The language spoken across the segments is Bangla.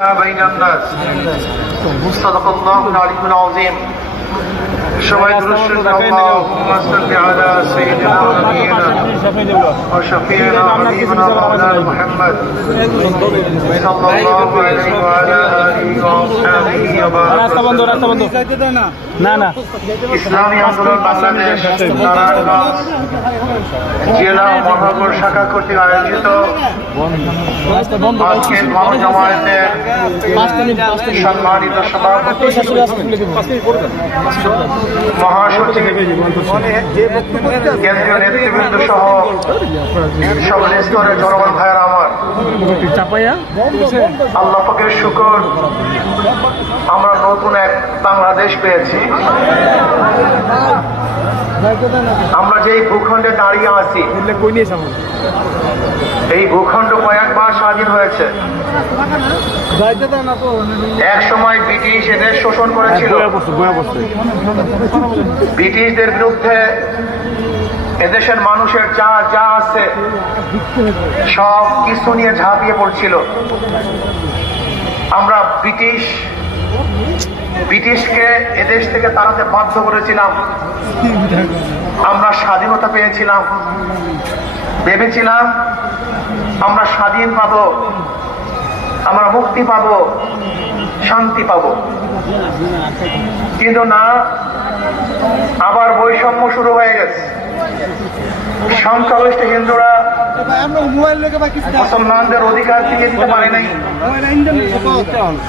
بين الناس صدق الله العلي العظيم সবাই দুরূদ শরীফ আল্লাহুম্মা সাল্লি আলা সাইয়্যিদিনা ওয়া নাবিয়িনা ওয়া শাফিঈনা ওয়া হাবিবিনা মাওলানা মুহাম্মদ সাল্লাল্লাহু আলাইহি ওয়া আলা আলিহি ওয়া আসহাবিহি ওয়া বারাক। রাস্তা বন্ধ না না ইসলামী আন্দোলন বাংলাদেশ নারায়ণগঞ্জ জেলা মহানগর শাখা কর্তৃক আয়োজিত আজকের মহাজমায়েতের সম্মানিত সভাপতি মহাসচিব, কেন্দ্রীয় নেতৃবৃন্দ সহ সকল স্তরের জনগণ ভাইয়েরা আমার, আল্লাহ পাকের শুকর, আমরা নতুন এক বাংলাদেশ পেয়েছি। আমরা যেই ভূখণ্ডে দাঁড়িয়ে আছি, এই ভূখণ্ড কয়েকবার স্বাধীন হয়েছে। এক সময় ব্রিটিশ এদের শোষণ করেছিল। ব্রিটিশদের বিরুদ্ধে এদেশের মানুষের যা যা আছে সব কিছু নিয়ে ঝাঁপিয়ে পড়ছিল। আমরা ব্রিটিশকে এদেশ থেকে তাড়াতে বাধ্য করেছিলাম। আমরা স্বাধীনতা পেয়েছিলাম, ভেবেছিলাম আমরা স্বাধীন পাব, আমরা মুক্তি পাব, শান্তি পাব। কিন্তু না, আবার বৈষম্য শুরু হয়ে গেছে। সংখ্যাগরিষ্ঠ হিন্দুরা মুসলমানদের অধিকার দিয়ে দিতে পারে নাই।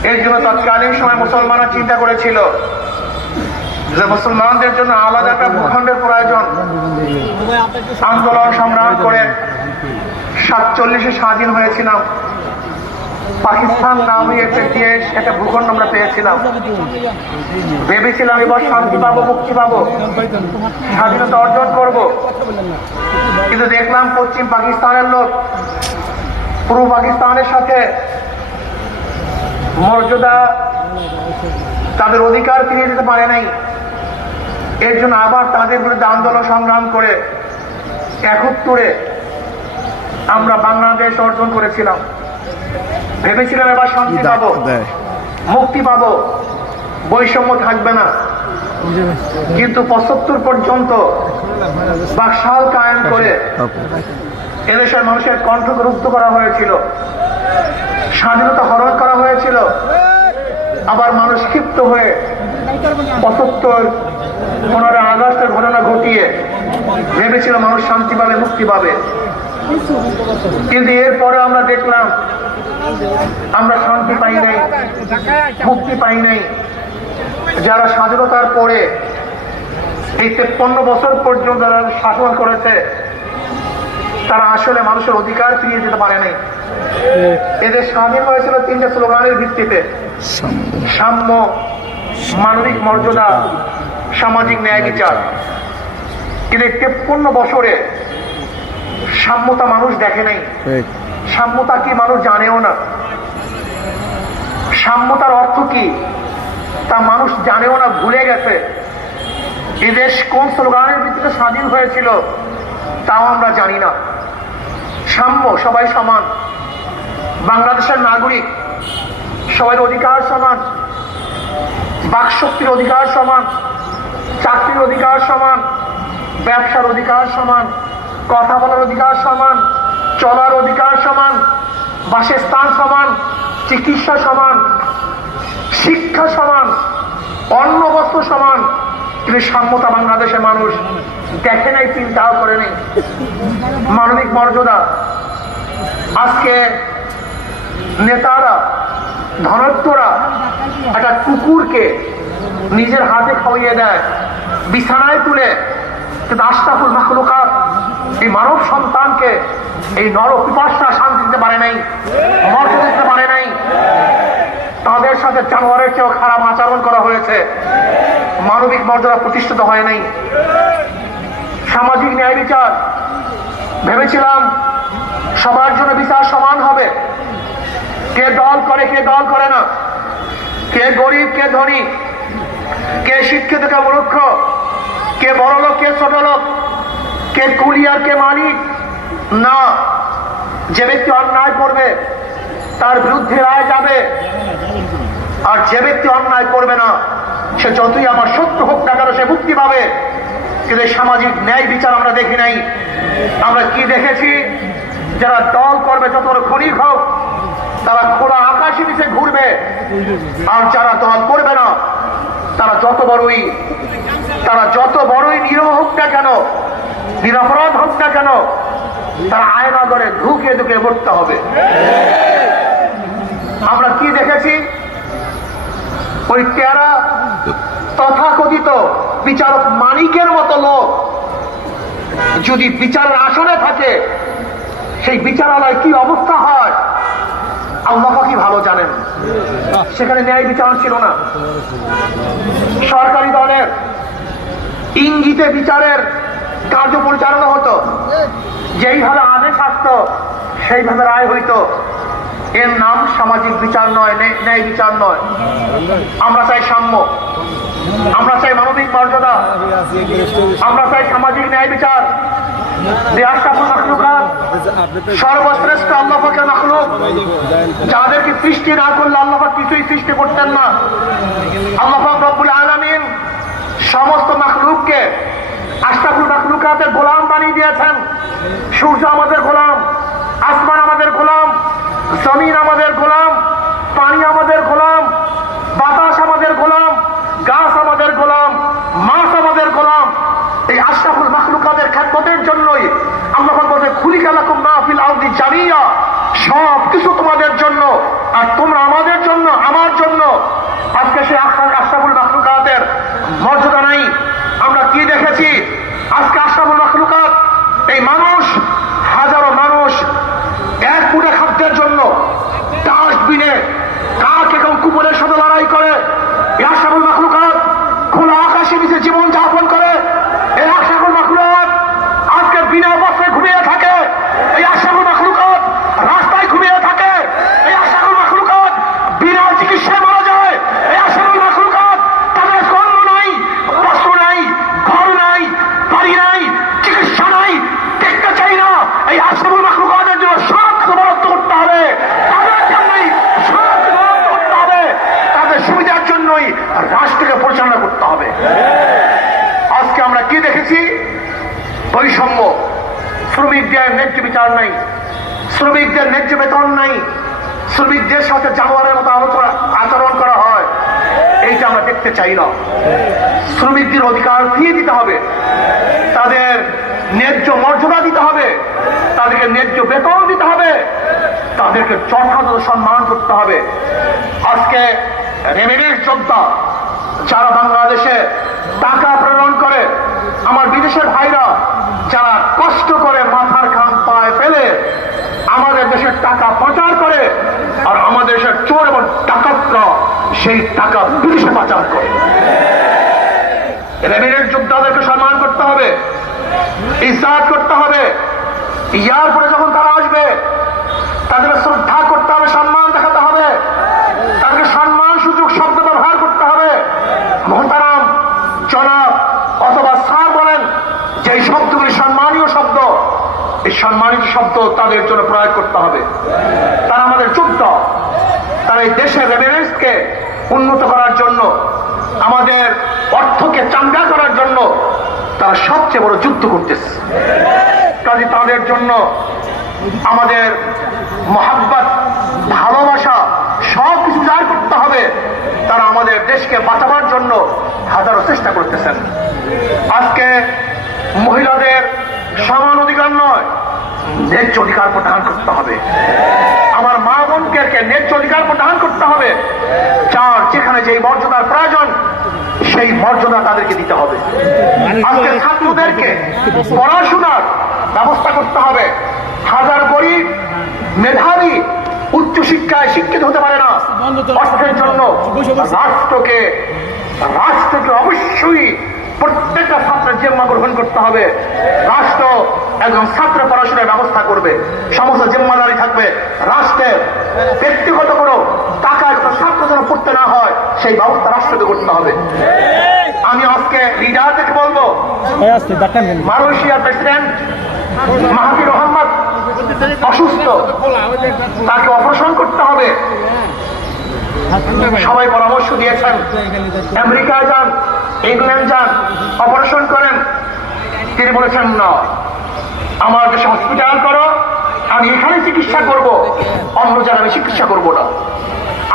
এর জন্য তৎকালীন সময় মুসলমানরা চিন্তা করেছিল যে মুসলমানদের জন্য আলাদা একটা ভূখণ্ডের প্রয়োজন। আন্দোলন সংগ্রাম করে 47-এ স্বাধীন হয়েছিলাম। পাকিস্তান নামে একটা দেশ, একটা ভূখণ্ড আমরা পেয়েছিলাম। ভেবেছিলাম এবার শান্তি পাবো, মুক্তি পাবো, স্বাধীনতা অর্জন করব। কিন্তু দেখলাম পশ্চিম পাকিস্তানের লোক পূর্ব পাকিস্তানের সাথে মর্যাদা, তাদের অধিকার ফিরিয়ে দিতে পারে নাই। এর জন্য আবার তাদের বিরুদ্ধে আন্দোলন সংগ্রাম করে 71-এ আমরা বাংলাদেশ অর্জন করেছিলাম। ভেবেছিলাম এবার শান্তি পাবো, মুক্তি পাবো, বৈষম্য থাকবে না। কিন্তু 75 পর্যন্ত বাকশাল কায়েম করে এদেশের মানুষের কণ্ঠকে রুদ্ধ করা হয়েছিল, স্বাধীনতা হরণ করা হয়েছিল। আবার মানুষ ক্ষিপ্ত হয়ে 75-15 আগস্টের ঘটনা ঘটিয়ে ভেবেছিল মানুষ শান্তি পাবে, মুক্তি পাবে। কিন্তু এরপরে আমরা দেখলাম আমরা শান্তি পাই নাই, মুক্তি পাই নাই। যারা স্বাধীনতার পরে এই 53 বছর পর্যন্ত যারা শাসন করেছে, তারা আসলে মানুষের অধিকার ফিরিয়ে দিতে পারে নাই। এদের স্বাধীন হয়েছিল 3টে স্লোগানের ভিত্তিতে: সাম্য, মানবিক মর্যাদা, সামাজিক ন্যায় বিচার। কিন্তু 53 বছরে সাম্যতা মানুষ দেখে নাই। সাম্যতা কি মানুষ জানেও না। সাম্যতার অর্থ কি তা মানুষ জানেও না, ভুলে গেছে। এদেশ কোন স্লোগানের ভিত্তিতে স্বাধীন হয়েছিল তাও আমরা জানি না। সাম্য, সবাই সমান, বাংলাদেশের নাগরিক, সবার অধিকার সমান, বাকশক্তির অধিকার সমান, চাকরির অধিকার সমান, ব্যবসার অধিকার সমান, কথা বলার অধিকার সমান, চলার অধিকার সমান, বাসস্থান সমান, চিকিৎসা সমান, শিক্ষা সমান, অন্ন বস্ত্র সমান। কিন্তু সাম্যতা বাংলাদেশের মানুষ দেখে নাই, চিন্তাও করে নেই। মানবিক মর্যাদা, আজকে নেতারা, ধনত্বরা একটা কুকুরকে নিজের হাতে খাওয়িয়ে দেয়, বিছানায় তুলে। কিন্তু আশরাফুল মাখলুকাত, এই মানব সন্তানকে, এই নর পিপাসা শান্তি দিতে পারে নাই, মর্যাদা দিতে পারে নাই। তাদের সাথে জানোয়ারের চেয়েও খারাপ আচরণ করা হয়েছে। মানবিক মর্যাদা প্রতিষ্ঠিত হয় নাই। সামাজিক ন্যায় বিচার, ভেবেছিলাম সবার জন্য বিচার সমান হবে। কে দল করে, কে দল করে না, কে গরিব, কে ধনী, কে শিক্ষিত, কে মূর্খ, কে বড় লোক, কে ছোট লোক, কে কুলি আর কে মালিক। না, যে ব্যক্তি অন্যায় করবে তার বিরুদ্ধে রায় যাবে, অন্যায় করবে না, সে যতই আমার শত্রু হোক না কেন সে মুক্তি পাবে। কিন্তু সামাজিক ন্যায় বিচার আমরা দেখি নাই। আমরা কি দেখেছি? যারা দল করবে, যত ক্ষণিক হোক, তারা খোলা আকাশে নিচে ঘুরবে, আর যারা দল করবে না তারা যত বড়ই নিরহ হোক না কেন, নিরপরাধ হোক না কেন, তারা আয়না করে ঢুকে ঢুকে মরতে হবে। আমরা কি দেখেছি? ওই তেরা তথাকথিত বিচারক মানিকের মতো লোক যদি বিচারের আসনে থাকে, সেই বিচারালয় কি অবস্থা হয় আল্লাহ কি ভালো জানেন। সেখানে ন্যায় বিচার ছিল না। সরকারি দলের ইঙ্গিতে বিচারের কার্য পরিচালনা হতো, যেইভাবে আদেশ আসতো সেইভাবে রায় হইতো। এর নাম সামাজিক বিচার নয়, ন্যায় বিচার নয়। আমরা চাই সাম্য, আমরা চাই মানবিক মর্যাদা, আমরা চাই সামাজিক ন্যায় বিচার। সর্বশ্রেষ্ঠ আল্লাহ পাকের মাখলুক, যাদেরকে সৃষ্টি না করলে আল্লাহ পাক কিছুই সৃষ্টি করতেন না। আল্লাহ পাক রব্বুল আলামিন সমস্ত মাখলুককে আশরাফুল মাখলুকাতের গোলাম বানিয়ে দিয়েছেন। সূর্য আমাদের গোলাম, আসমান আমাদের গোলাম, জমিন আমাদের গোলাম, পানি আমাদের গোলাম, বাতাস আমাদের গোলাম, গাছ আমাদের গোলাম, মাছ আমাদের গোলাম। এই আশরাফুল মাখলুকাতের খেদমতের জন্যই আল্লাহ পাক বলেন খুলিকা লাকুম মা ফিল আরদি জামিয়া, সব কিছু তোমাদের জন্য আর তোমরা আমাদের জন্য, আমার জন্য। আজকে সেই আশরাফুল মাখলুকাতের মর্যাদা নাই। আমরা কি দেখেছি? আজকে আশরাফুল মাখলুকাত, এই মানুষ, হাজারো মানুষ এক ফুটে খাদ্যের জন্য ডাস্টবিনে কাক এবং কুকুরের সাথে লড়াই করে। এই আশরাফুল মাখলুকাত খোলা আকাশে নিচে জীবন যাপন করে। এই আশরাফুল মাখলুকাত আজকে বিনা বস্ত্রে ঘুমিয়ে থাকে। এই আশরাফুল মাখলুকাত রাস্তায় ঘুমিয়ে থাকে। এই আশরাফুল মাখলুকাত বিনা চিকিৎসায় মারা যায়। এই আশরাফুল মাখলুকাত তাদের কর্ম নাই, বস্ত্র নাই, ঘর নাই, বাড়ি নাই, চিকিৎসা নাই, দেখতে চাই না। এই আশরাফুল মাখলুকাতের জন্য সব বরাদ্দ করতে হবে, তাদের জন্যই সব বরাদ্দ করতে হবে, তাদের সুবিধার জন্যই রাষ্ট্রকে পরিচালনা করতে হবে। আজকে আমরা কি দেখেছি? বৈষম্য, শ্রমিকদের ন্যায্য বিচার নাই, শ্রমিকদের ন্যায্য বেতন নাই, শ্রমিকদের সাথে জানোয়ারের মতো আচরণ করা হয়। এইটা আমরা দেখতে চাই না। শ্রমিকদের অধিকার ফিরিয়ে দিতে হবে, তাদের ন্যায্য মর্যাদা দিতে হবে, তাদেরকে ন্যায্য বেতন দিতে হবে, তাদেরকে যথাযথ সম্মান করতে হবে। আজকে রেমিটেন্স যোদ্ধা যারা বাংলাদেশে টাকা প্রেরণ করে, আমার বিদেশের ভাইরা যারা কষ্ট করে মাথার ঘাম পায়ে ফেলে আমাদের দেশের টাকা পাচার করে, আর আমাদের দেশের চোর এবং ডাকাতরা সেই টাকা বিদেশে পাচার করে। রেমিটেন্স যোদ্ধাদেরকে সম্মান করতে হবে, ইজ্জত করতে হবে। ইয়ার পরে যখন তারা আসবে তাদের শ্রদ্ধা করতে হবে, সম্মান দেখাতে হবে, তাদেরকে সম্মান সূচক শব্দ ব্যবহার করতে হবে। মোহতারাম, জনাব অথবা স্যার বলেন, যে শব্দগুলি সম্মানীয় শব্দ, এই সম্মানিত শব্দ তাদের জন্য প্রয়োগ করতে হবে। তারা আমাদের যোদ্ধা, তারা এই দেশের রেমিটেন্সকে উন্নত করার জন্য, আমাদের অর্থকে চাঙ্গা করার জন্য তারা সবচেয়ে বড় যুদ্ধ করতেছে। কাজে তাদের জন্য আমাদের মহাব্বত, ভালোবাসা সব কিছু জাহির করতে হবে। তারা আমাদের দেশকে বাঁচাবার জন্য হাজারো চেষ্টা করতেছেন। আজকে মহিলাদের সমান অধিকার নয়, ন্যায্য অধিকার প্রদান করতে হবে। আমার মা বোনকে ন্যায্য অধিকার প্রদান করতে হবে। যার যেখানে যেই মর্যাদার প্রয়োজন সেই মর্যাদা তাদেরকে দিতে হবে। আজকে ছাত্রদেরকে পড়াশোনার ব্যবস্থা করতে হবে। হাজার গরিব মেধাবী উচ্চশিক্ষায় শিক্ষিত হতে পারে না। অর্থের জন্য রাষ্ট্রকে অবশ্যই প্রত্যেকটা ছাত্রের জিম্মা গ্রহণ করতে হবে। রাষ্ট্র একজন ছাত্র পড়াশোনার ব্যবস্থা করবে, সমস্ত জিম্মাদারি থাকবে রাষ্ট্রের। ব্যক্তিগত কোনো টাকায় কোনো ছাত্র যেন পড়তে না হয় সেই ব্যবস্থা রাষ্ট্রকে করতে হবে। আমি আজকে লিডার থেকে বলবো, মালয়েশিয়ার প্রেসিডেন্ট মাহাথির মোহাম্মদ অসুস্থ, তাকে অপারেশন করতে হবে। সবাই পরামর্শ দিয়েছেন আমেরিকা যান, ইংল্যান্ড যান, অপারেশন করেন। তিনি বলেছেন না, আমার দেশে হসপিটাল করো, আমি এখানে চিকিৎসা করব, অন্য জায়গায় আমি চিকিৎসা করব না।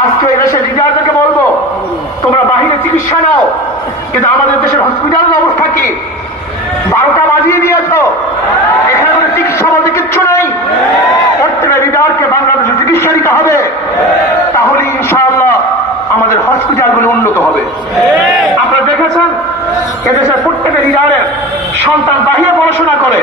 আজকে এই দেশের লিডারদেরকে বলবো, তোমরা বাহিরে চিকিৎসা নাও, কিন্তু আমাদের দেশের হসপিটালের অবস্থা কি? 12টা বাজিয়ে দিয়েছ, এখানে কোনো চিকিৎসা বলতে কিচ্ছু নেই। প্রত্যেকটা লিডারকে বাংলাদেশে চিকিৎসা দিতে হবে, তাহলে ইনশাআল্লাহ আমাদের হসপিটালগুলো উন্নত হবে। আপনারা দেখেছেন এদেশের প্রত্যেকটা লিডারের সন্তান বাহিরে পড়াশোনা করে,